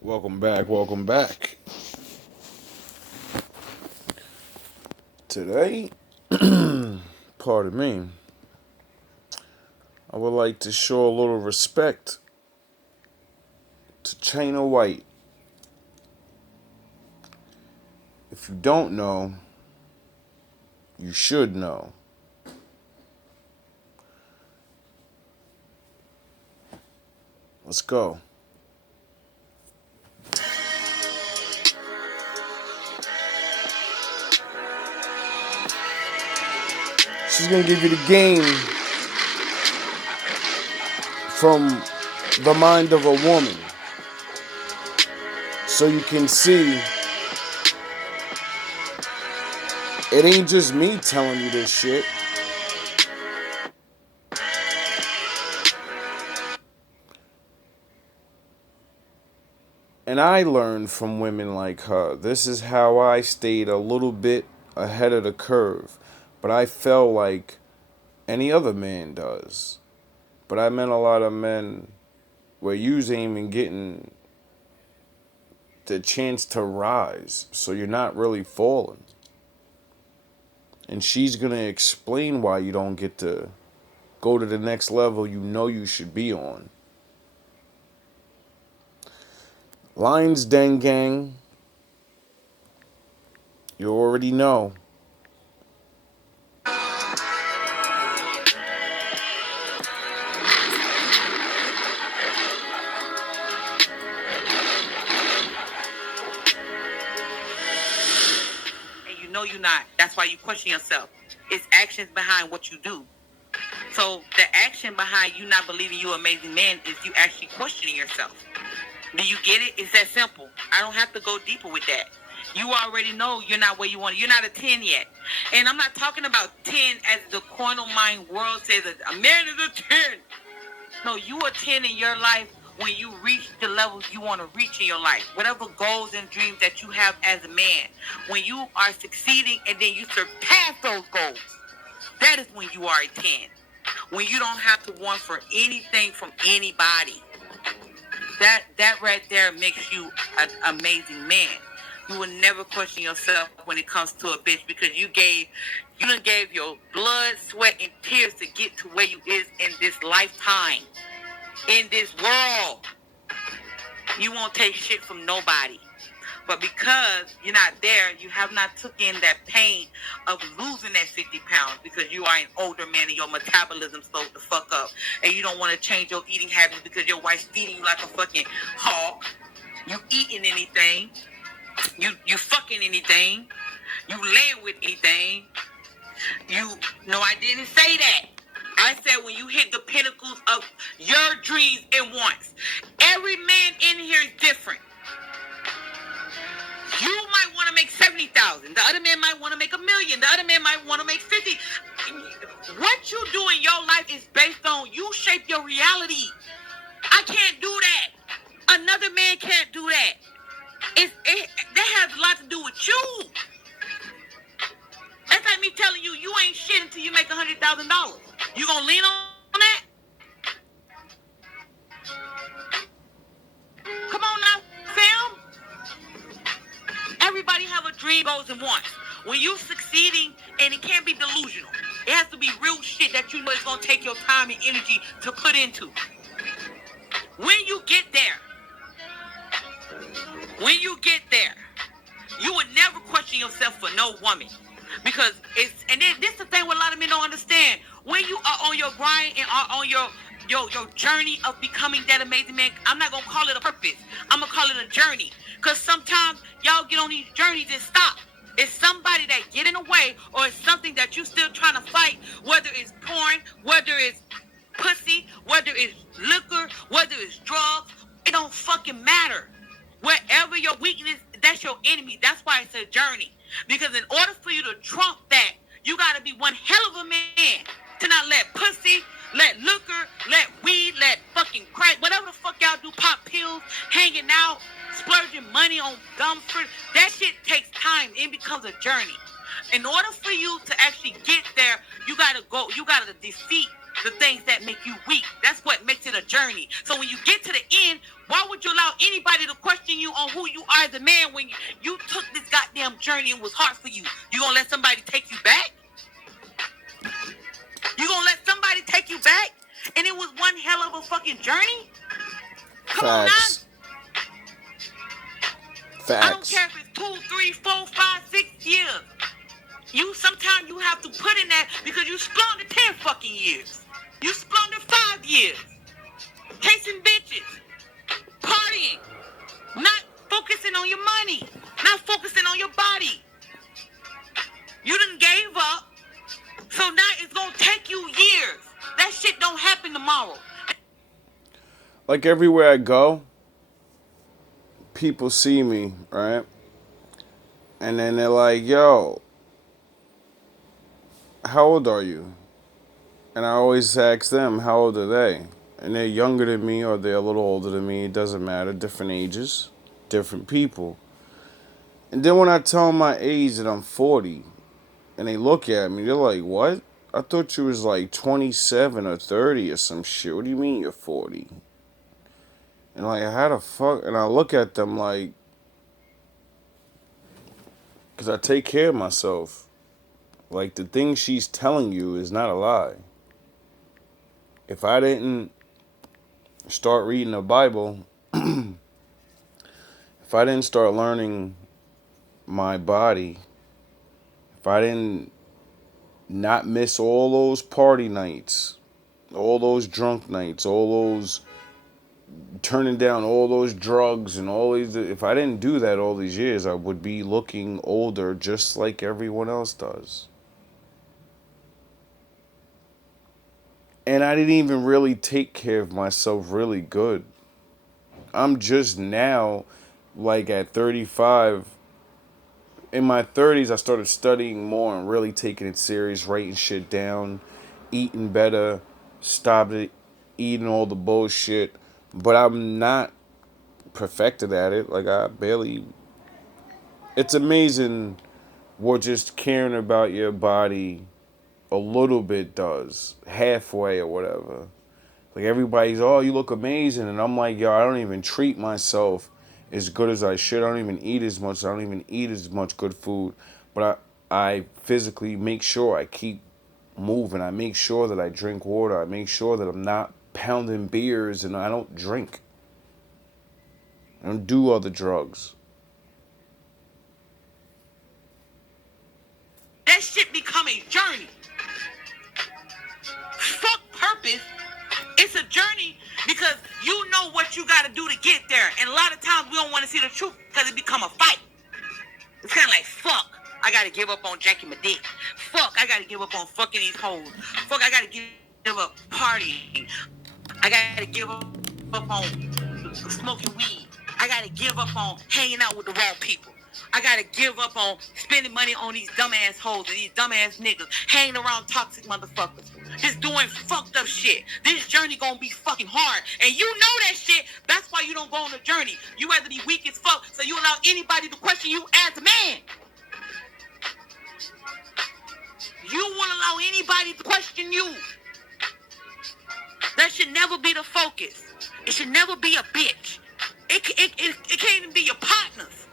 Welcome back, welcome back. Today, pardon me, I would like to show a little respect to China White. If you don't know, you should know. Let's go. She's gonna give you the game from the mind of a woman. So you can see it ain't just me telling you this shit. And I learned from women like her. This is how I stayed a little bit ahead of the curve. But I felt like any other man does. But I met a lot of men where you ain't even getting the chance to rise. So you're not really falling. And she's going to explain why you don't get to go to the next level you know you should be on. Lines Den Gang. You already know. And you know you're not. That's why you question yourself. It's actions behind what you do. So the action behind you not believing you're an amazing man is you actually questioning yourself. Do you get it? It's that simple. I don't have to go deeper with that. You already know you're not where you want. You're not a 10 yet. And I'm not talking about 10 as the corner mind world says a man is a 10. No, you are 10 in your life when you reach the levels you want to reach in your life. Whatever goals and dreams that you have as a man, when you are succeeding and then you surpass those goals, that is when you are a 10. When you don't have to want for anything from anybody. That right there makes you an amazing man. You will never question yourself when it comes to a bitch because you done gave your blood, sweat, and tears to get to where you is in this lifetime, in this world. You won't take shit from nobody. But because you're not there, you have not took in that pain of losing that 50 pounds because you are an older man and your metabolism slowed the fuck up. And you don't want to change your eating habits because your wife's feeding you like a fucking hog. You eating anything. You fucking anything. You laying with anything. No, I didn't say that. I said when you hit the pinnacles of your dreams and wants. Every man in here is different. You might want to make 70,000. The other man might want to make 1,000,000. The other man might want to make 50. What you do in your life is based on you shape your reality. I can't do that. Another man can't do that. That has a lot to do with you. That's like me telling you you ain't shit until you make $100,000. You gonna lean on that? Come on now, fam. Everybody have a dream, goals, and wants. When you succeeding, and it can't be delusional. It has to be real shit that you know is gonna take your time and energy to put into. When you get there, you would never question yourself for no woman. Because and then this is the thing what a lot of men don't understand. When you are on your grind and are on your journey of becoming that amazing man, I'm not gonna call it a purpose. I'm gonna call it a journey. Because sometimes y'all get on these journeys and stop. It's somebody that get in the way, or it's something that you still trying to fight, whether it's porn, whether it's pussy, whether it's liquor, whether it's drugs. It don't fucking matter. Wherever your weakness, that's your enemy. That's why it's a journey. Because in order for you to trump that, you got to be one hell of a man to not let pussy, let liquor, let weed, let fucking crack, whatever the fuck y'all do, pop pills, hanging out, splurging money on dumb fruit. That shit takes time. It becomes a journey. In order for you to actually get there, you got to defeat the things that make you weak. That's what makes it a journey. So when you get to the end, why would you allow anybody to question you on who you are as a man when you took this goddamn journey and it was hard for you? You gonna let somebody take you back? You gonna let somebody take you back? And it was one hell of a fucking journey? Come on now. Facts. I don't care if it's 2, 3, 4, 5, 6 years. Sometimes you have to put in that because you splundered 10 fucking years. You splundered 5 years. Chasing bitches. Partying. Not focusing on your money. Not focusing on your body. You done gave up. So now it's gonna take you years. That shit don't happen tomorrow. Like everywhere I go, people see me, right? And then they're like, yo, how old are you? And I always ask them, how old are they? And they're younger than me or they're a little older than me. It doesn't matter. Different ages, different people. And then when I tell them my age that I'm 40, and they look at me, they're like, what? I thought you was like 27 or 30 or some shit. What do you mean you're 40? And like, how the fuck? And I look at them like, because I take care of myself. Like, the thing she's telling you is not a lie. If I didn't start reading the Bible, if I didn't start learning my body, if I didn't not miss all those party nights, all those drunk nights, all those turning down all those drugs and all these, if I didn't do that all these years, I would be looking older just like everyone else does. And I didn't even really take care of myself really good. I'm just now, like at 35, in my 30s, I started studying more and really taking it serious, writing shit down, eating better, stopped eating all the bullshit. But I'm not perfected at it. Like, I barely... It's amazing what just caring about your body a little bit does. Halfway or whatever. Like, everybody's, oh, you look amazing. And I'm like, yo, I don't even treat myself as good as I should. I don't even eat as much. I don't even eat as much good food. But I physically make sure I keep moving. I make sure that I drink water. I make sure that I'm not pounding beers and I don't drink. I don't do other drugs. That shit become a journey. Fuck purpose. It's a journey because you know what you got to do to get there. And a lot of times we don't want to see the truth because it become a fight. It's kind of like, fuck, I got to give up on jacking my dick. Fuck, I got to give up on fucking these hoes. Fuck, I got to give up partying. I got to give up on smoking weed. I got to give up on hanging out with the wrong people. I got to give up on spending money on these dumbass hoes and these dumbass niggas hanging around toxic motherfuckers. Just doing fucked up shit. This journey gonna be fucking hard. And you know that shit. That's why you don't go on the journey. You rather be weak as fuck so you allow anybody to question you as a man. You won't allow anybody to question you. That should never be the focus. It should never be a bitch. It can't even be your partners.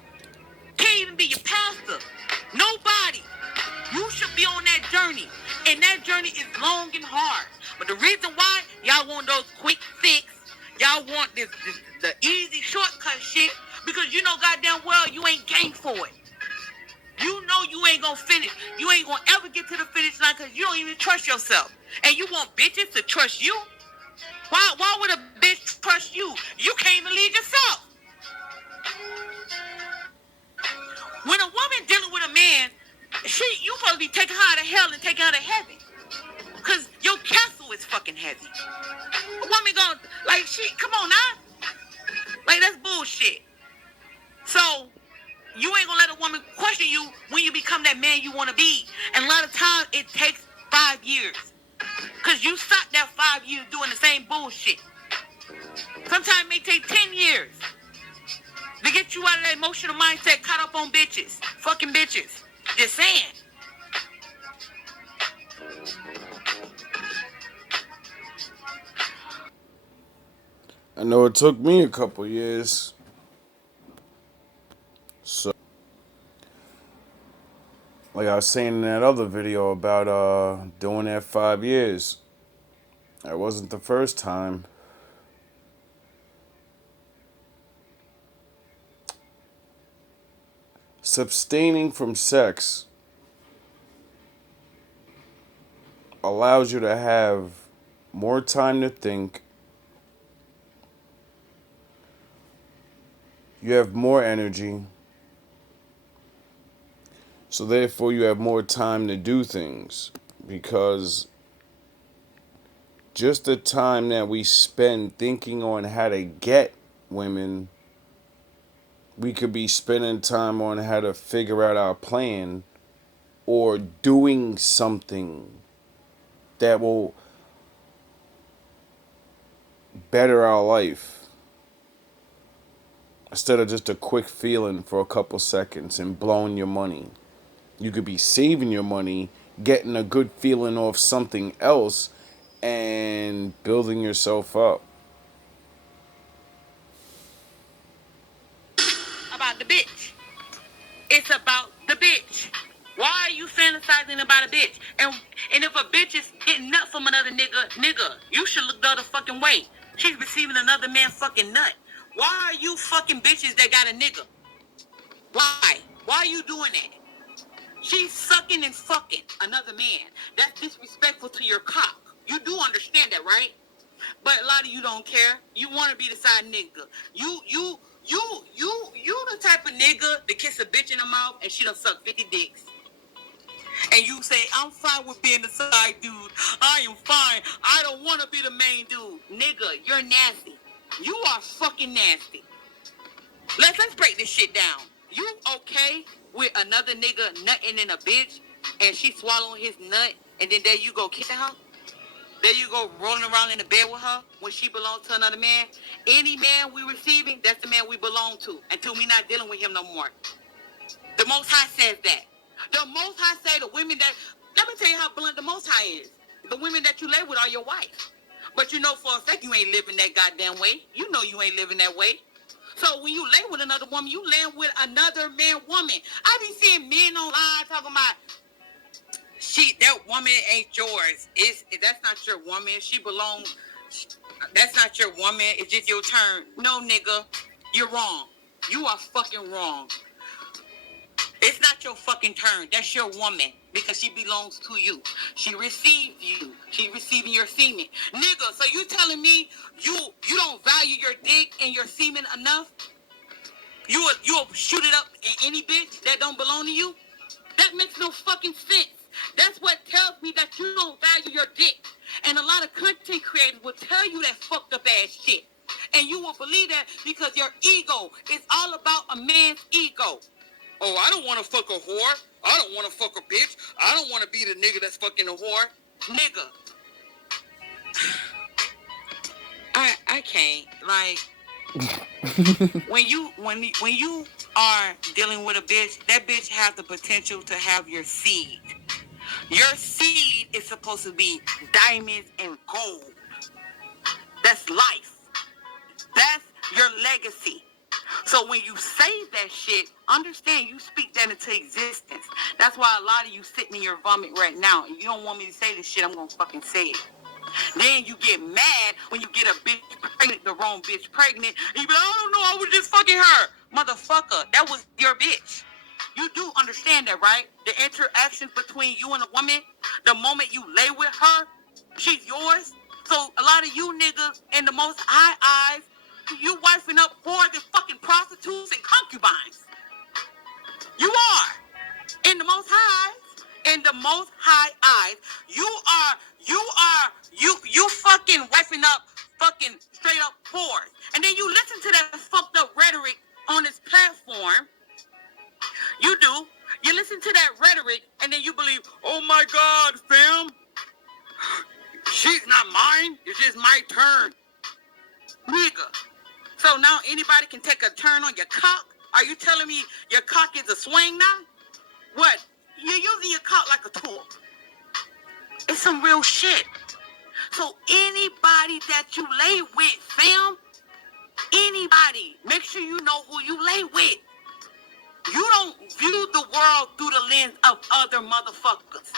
Can't even be your pastor. Nobody. You should be on that journey. And that journey is long and hard. But the reason why y'all want those quick fix, y'all want the easy shortcut shit, because you know goddamn well you ain't game for it. You know you ain't gonna finish. You ain't gonna ever get to the finish line because you don't even trust yourself. And you want bitches to trust you? Why would a bitch trust you? You can't even lead yourself. When a woman dealing with a man, you supposed to be taking her out of hell and taking her to heaven. Because your castle is fucking heavy. A woman gonna, come on now. Like, that's bullshit. So, you ain't gonna let a woman question you when you become that man you wanna be. And a lot of times, it takes 5 years. Because you stopped that 5 years doing the same bullshit. Sometimes it may take 10 years. To get you out of that emotional mindset caught up on bitches. Fucking bitches. Just saying. I know it took me a couple years. So, like I was saying in that other video about doing that 5 years, that wasn't the first time. Abstaining from sex allows you to have more time to think. You have more energy. So therefore you have more time to do things, because just the time that we spend thinking on how to get women, we could be spending time on how to figure out our plan or doing something that will better our life, instead of just a quick feeling for a couple seconds and blowing your money. You could be saving your money, getting a good feeling off something else, and building yourself up. About the bitch. It's about the bitch. Why are you fantasizing about a bitch? And if a bitch is getting nut from another nigga, you should look the other fucking way. She's receiving another man's fucking nut. Why are you fucking bitches that got a nigga? Why? Why are you doing that? She's sucking and fucking another man. That's disrespectful to your cock. You do understand that, right? But a lot of you don't care. You want to be the side nigga. You the type of nigga to kiss a bitch in the mouth and she done suck 50 dicks. And you say, I'm fine with being the side dude. I am fine. I don't want to be the main dude. Nigga, you're nasty. You are fucking nasty. Let's break this shit down. You okay with another nigga nutting in a bitch and she swallowing his nut and then there you go kissing her? There you go rolling around in the bed with her when she belongs to another man? Any man we receiving, that's the man we belong to until we not dealing with him no more. The Most High says that. The Most High say the women that, let me tell you how blunt the Most High is. The women that you lay with are your wife. But you know for a fact you ain't living that goddamn way. You know you ain't living that way. So when you lay with another woman, you laying with another man woman. I be seeing men online talking about, that woman ain't yours. That's not your woman. She belongs. That's not your woman. It's just your turn. No, nigga, you're wrong. You are fucking wrong. It's not your fucking turn. That's your woman because she belongs to you. She received you. She receiving your semen, nigga. So you telling me you don't value your dick and your semen enough? You'll shoot it up in any bitch that don't belong to you? That makes no fucking sense. That's what tells me that you don't value your dick. And a lot of content creators will tell you that fucked up ass shit. And you will believe that because your ego is all about a man's ego. Oh, I don't want to fuck a whore. I don't want to fuck a bitch. I don't want to be the nigga that's fucking a whore. Nigga. I can't. Like, when you are dealing with a bitch, that bitch has the potential to have your seed. Your seed is supposed to be diamonds and gold. That's life. That's your legacy. So when you say that shit, understand you speak that into existence. That's why a lot of you sitting in your vomit right now. And you don't want me to say this shit, I'm gonna fucking say it. Then you get mad when you get a bitch pregnant, the wrong bitch pregnant. And you be like, I don't know, I was just fucking her. Motherfucker, that was your bitch. You do understand that, right? The interactions between you and a woman, the moment you lay with her, she's yours. So a lot of you niggas in the Most High eyes, you wifing up whores and fucking prostitutes and concubines. You are. In the Most High eyes, in the Most High eyes, you fucking wifing up fucking straight up whores. And then you listen to that fucked up rhetoric on this platform. You do. You listen to that rhetoric and then you believe, oh my God, fam, she's not mine. It's just my turn. Nigga. So now anybody can take a turn on your cock? Are you telling me your cock is a swing now? What? You're using your cock like a tool. It's some real shit. So anybody that you lay with, fam, everybody. Make sure you know who you lay with. You don't view the world through the lens of other motherfuckers.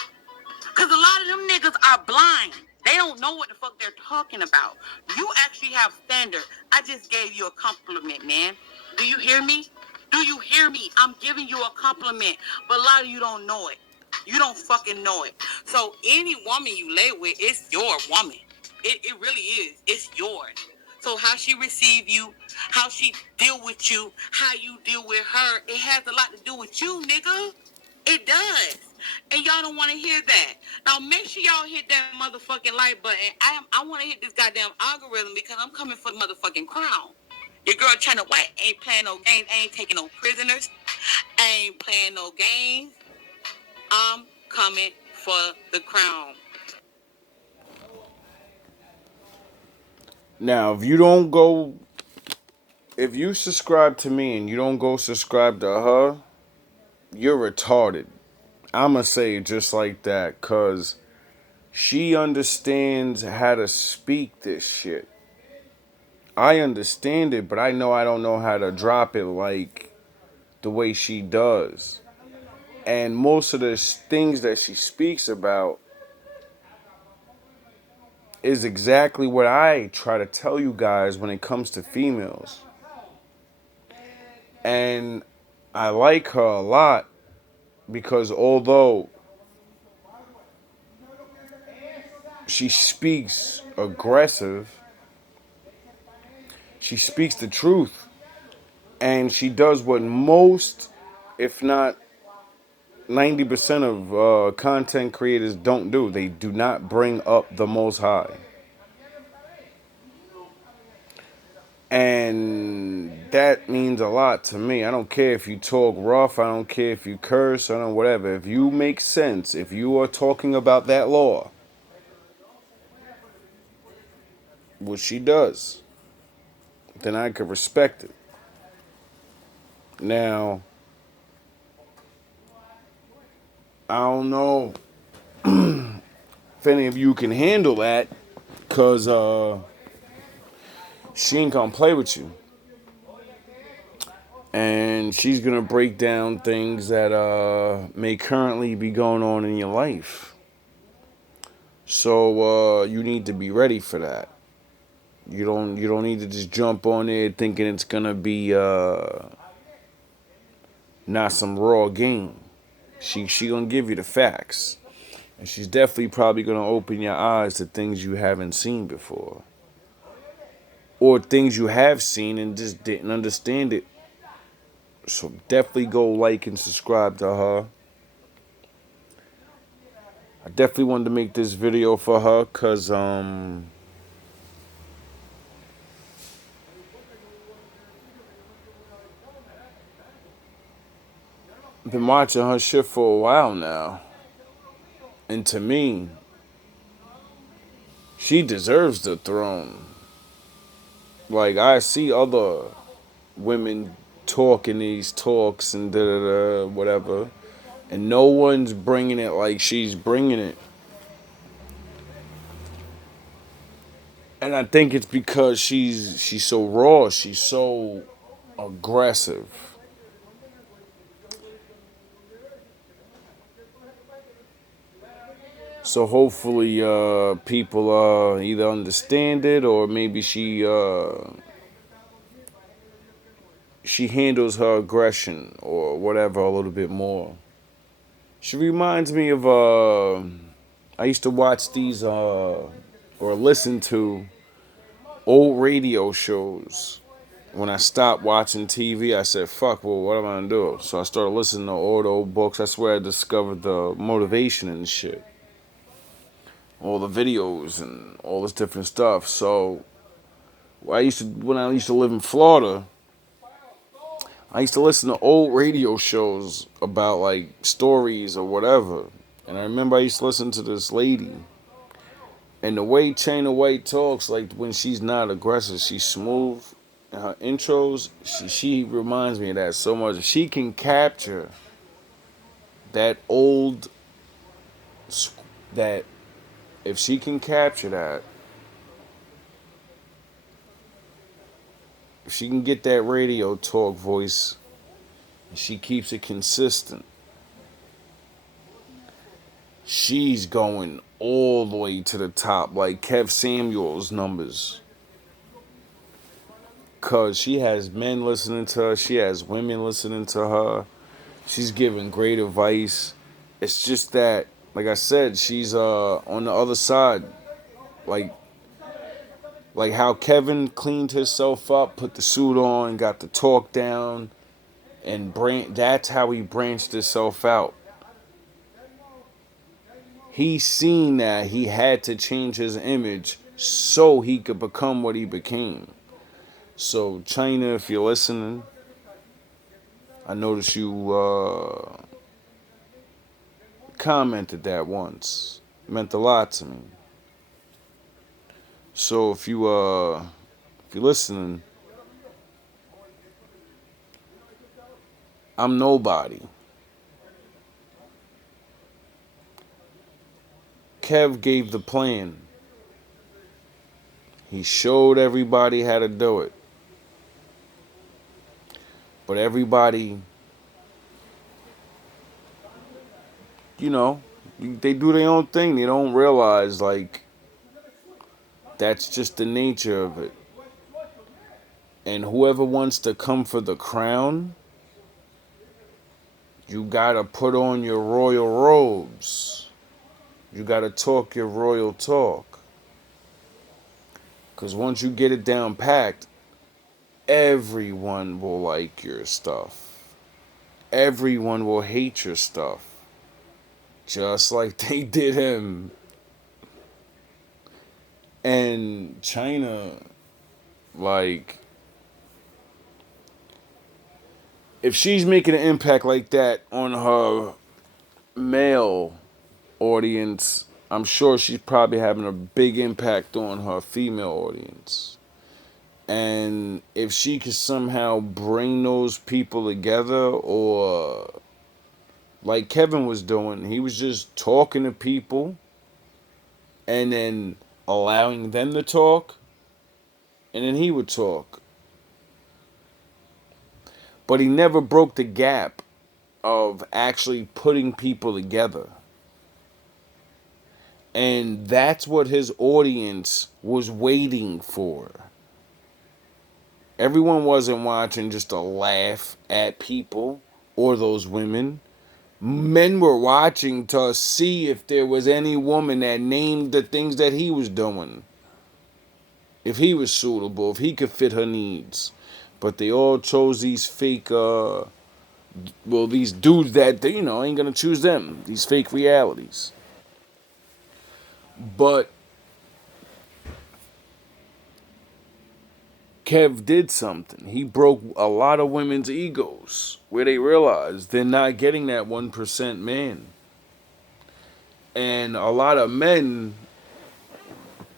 Because a lot of them niggas are blind. They don't know what the fuck they're talking about. You actually have standards. I just gave you a compliment, man. Do you hear me? Do you hear me? I'm giving you a compliment. But a lot of you don't know it. You don't fucking know it. So any woman you lay with, it's your woman. It really is. It's yours. So how she receive you, how she deal with you, how you deal with her, it has a lot to do with you, nigga. It does. And y'all don't want to hear that. Now make sure y'all hit that motherfucking like button. I want to hit this goddamn algorithm because I'm coming for the motherfucking crown. Your girl China White ain't playing no games, ain't taking no prisoners, ain't playing no games. I'm coming for the crown. Now, if you subscribe to me and you don't go subscribe to her, you're retarded. I'ma say it just like that, cause she understands how to speak this shit. I understand it, but I know I don't know how to drop it like the way she does. And most of the things that she speaks about is exactly what I try to tell you guys when it comes to females. And I like her a lot because although she speaks aggressive, she speaks the truth. And she does what most, if not 90% of content creators don't do. They do not bring up the Most High. And that means a lot to me. I don't care if you talk rough. I don't care if you curse. I don't whatever. If you make sense, if you are talking about that law, which she does, then I could respect it. Now, I don't know if any of you can handle that, because she ain't gonna play with you. And she's gonna break down things that may currently be going on in your life. So you need to be ready for that. You don't need to just jump on it thinking it's gonna be not some raw game. She gonna give you the facts. And she's definitely probably gonna open your eyes to things you haven't seen before. Or things you have seen and just didn't understand it. So definitely go like and subscribe to her. I definitely wanted to make this video for her because I've been watching her shit for a while now. And to me, she deserves the throne. Like, I see other women talking these talks and whatever. And no one's bringing it like she's bringing it. And I think it's because she's so raw. She's so aggressive. So hopefully people either understand it or maybe she handles her aggression or whatever a little bit more. She reminds me of I used to watch these or listen to old radio shows. When I stopped watching TV, I said, fuck, well, what am I gonna do? So I started listening to old books. That's where I discovered the motivation and shit. All the videos and all this different stuff. So when I used to live in Florida, I used to listen to old radio shows about like stories or whatever. And I remember I used to listen to this lady. And the way China White talks, like when she's not aggressive, she's smooth. And her intros, she reminds me of that so much. She can capture that old, that if she can capture that, if she can get that radio talk voice, and she keeps it consistent, she's going all the way to the top, like Kev Samuels numbers. Cause she has men listening to her, she has women listening to her. She's giving great advice. It's just that, like I said, she's on the other side. Like how Kevin cleaned himself up, put the suit on, got the talk down, and that's how he branched himself out. He seen that he had to change his image so he could become what he became. So China, if you're listening, I noticed you commented that once. It meant a lot to me. So if you're listening, I'm nobody. Kev gave the plan. He showed everybody how to do it. But everybody, you know, they do their own thing. They don't realize, like, that's just the nature of it. And whoever wants to come for the crown, you gotta put on your royal robes. You gotta talk your royal talk. Because once you get it down packed, everyone will like your stuff. Everyone will hate your stuff. Just like they did him. And China, like, if she's making an impact like that on her male audience, I'm sure she's probably having a big impact on her female audience. And if she could somehow bring those people together, or like Kevin was doing, he was just talking to people and then allowing them to talk, and then he would talk. But he never broke the gap of actually putting people together. And that's what his audience was waiting for. Everyone wasn't watching just to laugh at people or those women. Men were watching to see if there was any woman that named the things that he was doing. If he was suitable, if he could fit her needs. But they all chose these fake, these dudes that, ain't gonna choose them. These fake realities. But Kev did something. He broke a lot of women's egos where they realized they're not getting that 1% man. And a lot of men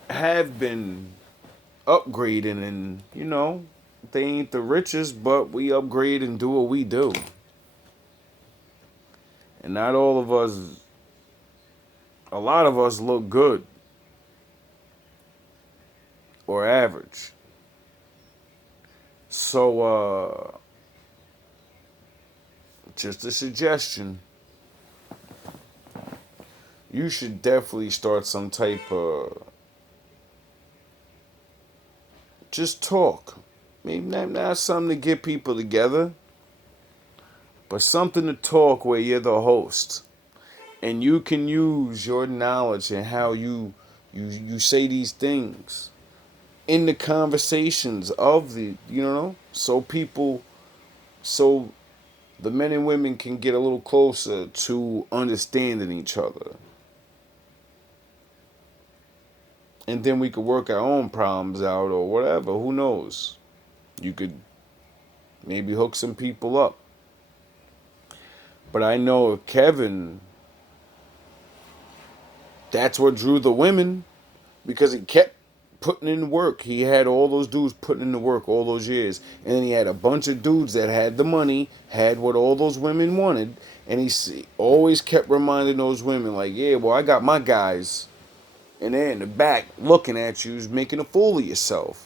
have been upgrading, and, they ain't the richest, but we upgrade and do what we do. And not all of us, a lot of us look good or average. So, just a suggestion. You should definitely start some type of just talk. Maybe not something to get people together, but something to talk where you're the host. And you can use your knowledge and how you say these things in the conversations of the, so the men and women can get a little closer to understanding each other. And then we could work our own problems out or whatever. Who knows? You could maybe hook some people up. But I know Kevin, that's what drew the women, because he kept putting in work. He had all those dudes putting in the work all those years. And then he had a bunch of dudes that had the money, had what all those women wanted. And he always kept reminding those women, like, yeah, well, I got my guys. And they're in the back looking at you, making a fool of yourself.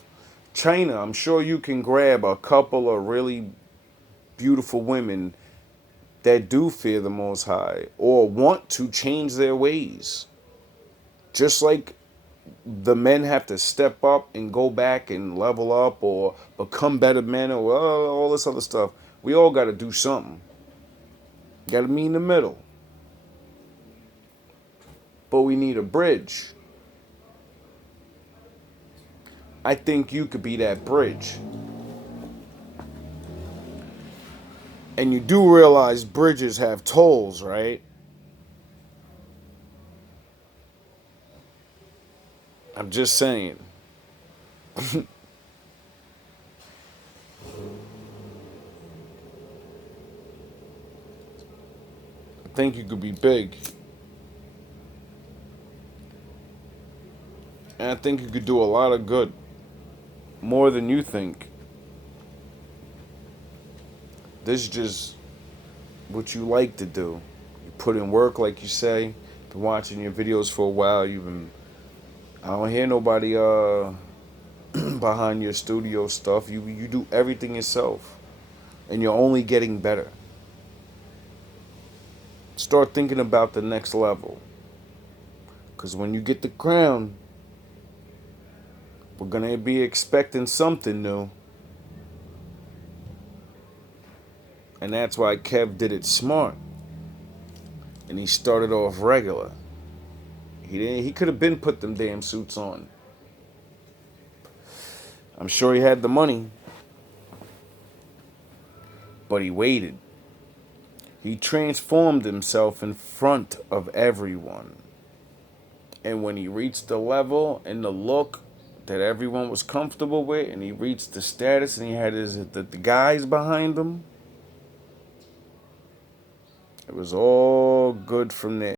China, I'm sure you can grab a couple of really beautiful women that do fear the Most High or want to change their ways. Just like the men have to step up and go back and level up or become better men or all this other stuff. We all got to do something. Got to meet in the middle. But we need a bridge. I think you could be that bridge. And you do realize bridges have tolls, right? I'm just saying. I think you could be big. And I think you could do a lot of good. More than you think. This is just what you like to do. You put in work, like you say. Been watching your videos for a while. I don't hear nobody behind your studio stuff. You do everything yourself. And you're only getting better. Start thinking about the next level. Because when you get the crown, we're going to be expecting something new. And that's why Kev did it smart. And he started off regular. He could have been put them damn suits on. I'm sure he had the money. But he waited. He transformed himself in front of everyone. And when he reached the level and the look that everyone was comfortable with, and he reached the status and he had the guys behind him, it was all good from there.